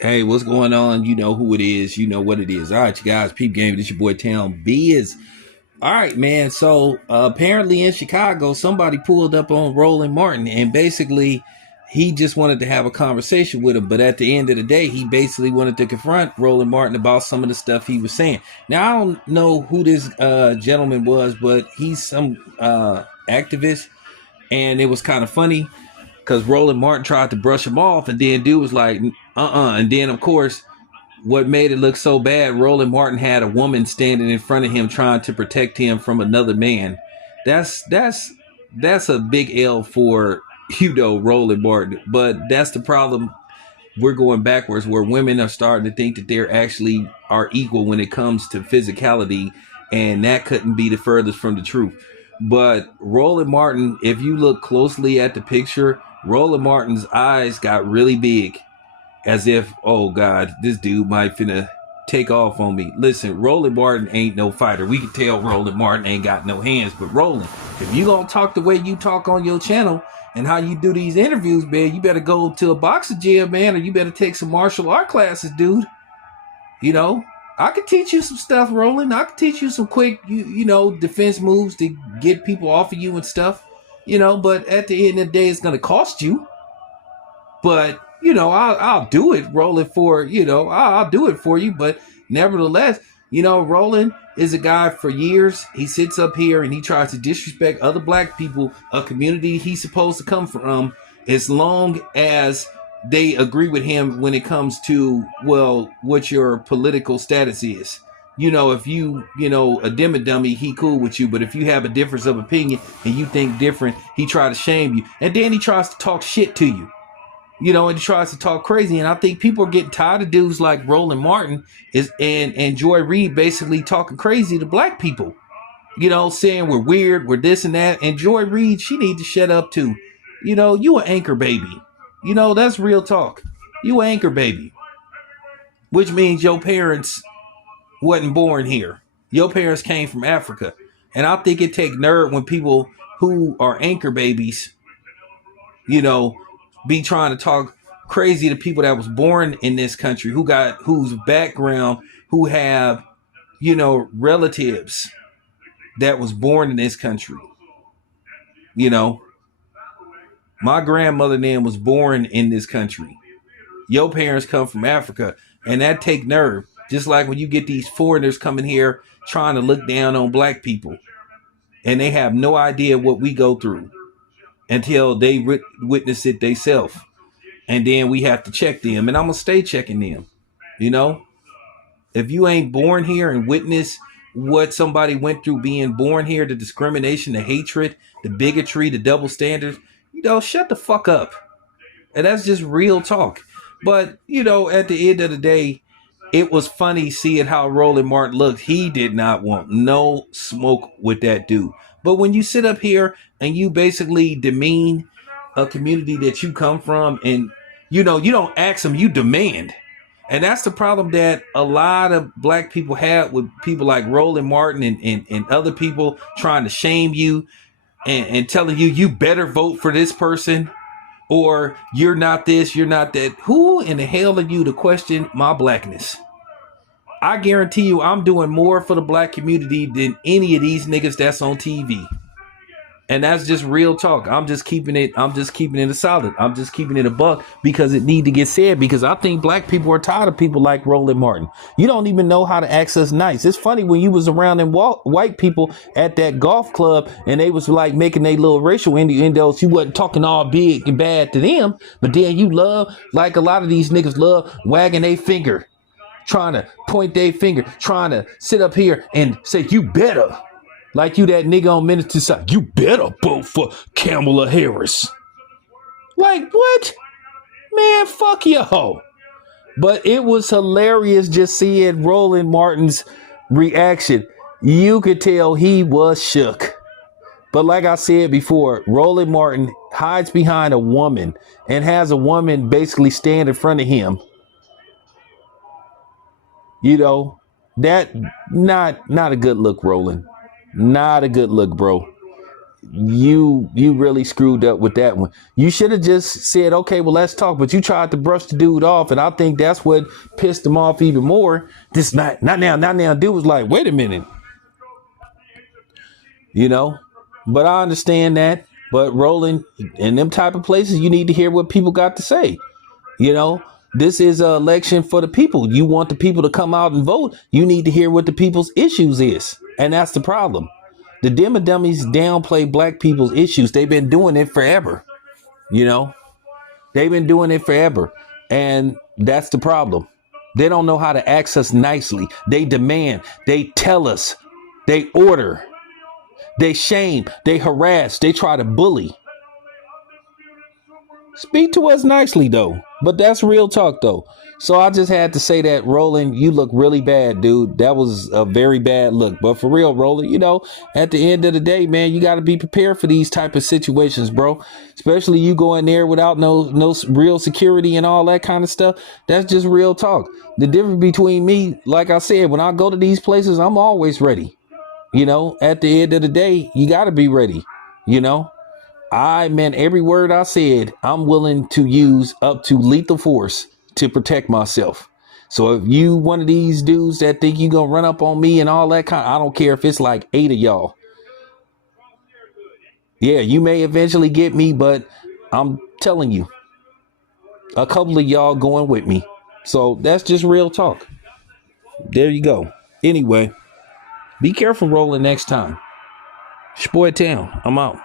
Hey, what's going on? You know who it is. You know what it is. All right, you guys, peep game. This your boy Town B is. All right, man. So apparently in Chicago, somebody pulled up on Roland Martin, and basically he just wanted to have a conversation with him. But at the end of the day, he basically wanted to confront Roland Martin about some of the stuff he was saying. Now I don't know who this gentleman was, but he's some activist, and it was kind of funny because Roland Martin tried to brush him off, and then dude was like, and then of course what made it look so bad, Roland Martin had a woman standing in front of him trying to protect him from another man. That's a big L for Roland Martin. But that's the problem. We're going backwards where women are starting to think that they're actually are equal when it comes to physicality, and that couldn't be the furthest from the truth. But Roland Martin, if you look closely at the picture, Roland Martin's eyes got really big, as if, oh God, this dude might finna take off on me. Listen, Roland Martin ain't no fighter. We can tell Roland Martin ain't got no hands. But Roland, if you gonna talk the way you talk on your channel and how you do these interviews, man, you better go to a boxing gym, man, or you better take some martial art classes, dude. You know, I could teach you some stuff, Roland. I could teach you some quick, defense moves to get people off of you and stuff. But at the end of the day, it's gonna cost you. But I'll do it, Roland, for I'll do it for you. But nevertheless, Roland is a guy for years. He sits up here and he tries to disrespect other black people, a community he's supposed to come from, as long as they agree with him when it comes to, well, what your political status is. If a dim and dummy, he cool with you. But if you have a difference of opinion and you think different, he try to shame you. And then he tries to talk shit to you. And he tries to talk crazy. And I think people are getting tired of dudes like Roland Martin and Joy Reid basically talking crazy to black people. Saying we're weird, we're this and that. And Joy Reid, she need to shut up too. You an anchor baby. That's real talk. You an anchor baby. Which means your parents wasn't born here. Your parents came from Africa. And I think it take nerve when people who are anchor babies, be trying to talk crazy to people that was born in this country, whose background, who have, relatives that was born in this country. My grandmother then was born in this country. Your parents come from Africa, and that take nerve. Just like when you get these foreigners coming here trying to look down on black people, and they have no idea what we go through until they witness it themselves. And then we have to check them. And I'm going to stay checking them. If you ain't born here and witness what somebody went through being born here, the discrimination, the hatred, the bigotry, the double standards, shut the fuck up. And that's just real talk. But, at the end of the day, it was funny seeing how Roland Martin looked. He did not want no smoke with that dude. But when you sit up here and you basically demean a community that you come from, and you don't ask them, you demand. And that's the problem that a lot of black people have with people like Roland Martin and other people trying to shame you and telling you better vote for this person, or you're not this, you're not that. Who in the hell are you to question my blackness? I guarantee you I'm doing more for the black community than any of these niggas that's on TV. And that's just real talk. I'm just keeping it a solid. I'm just keeping it a buck because it need to get said, because I think black people are tired of people like Roland Martin. You don't even know how to act us nice. It's funny when you was around them white people at that golf club and they was like making their little racial innuendos. You wasn't talking all big and bad to them, but then you love, like a lot of these niggas love, wagging their finger, trying to point their finger, trying to sit up here and say, you better. Like you that nigga on Minister side, you better vote for Kamala Harris. Like what? Man, fuck y'all. But it was hilarious just seeing Roland Martin's reaction. You could tell he was shook. But like I said before, Roland Martin hides behind a woman and has a woman basically stand in front of him. That not a good look, Roland. Not a good look, bro. you really screwed up with that one. You should have just said, okay, well, let's talk. But you tried to brush the dude off, and I think that's what pissed him off even more. This not now. Dude was like, wait a minute, you know. But I understand that. But Roland, in them type of places, you need to hear what people got to say. You know, this is an election for the people. You want the people to come out and vote. You need to hear what the people's issues is. And that's the problem. The Demma Dummies downplay black people's issues. They've been doing it forever. You know, they've been doing it forever. And that's the problem. They don't know how to ask us nicely. They demand, they tell us, they order, they shame, they harass, they try to bully. Speak to us nicely, though. But that's real talk, though. So I just had to say that, Roland, you look really bad, dude. That was a very bad look. But for real, Roland, you know, at the end of the day, man, you got to be prepared for these type of situations, bro. Especially you go in there without no real security and all that kind of stuff. That's just real talk. The difference between me, like I said, when I go to these places, I'm always ready. You know, at the end of the day, you got to be ready, you know. I meant every word I said. I'm willing to use up to lethal force to protect myself. So if you one of these dudes that think you gonna run up on me and all that kind, I don't care if it's like 8 of y'all. Yeah, you may eventually get me, but I'm telling you, a couple of y'all going with me. So that's just real talk. There you go. Anyway, be careful rolling next time. It's your boy Town. I'm out.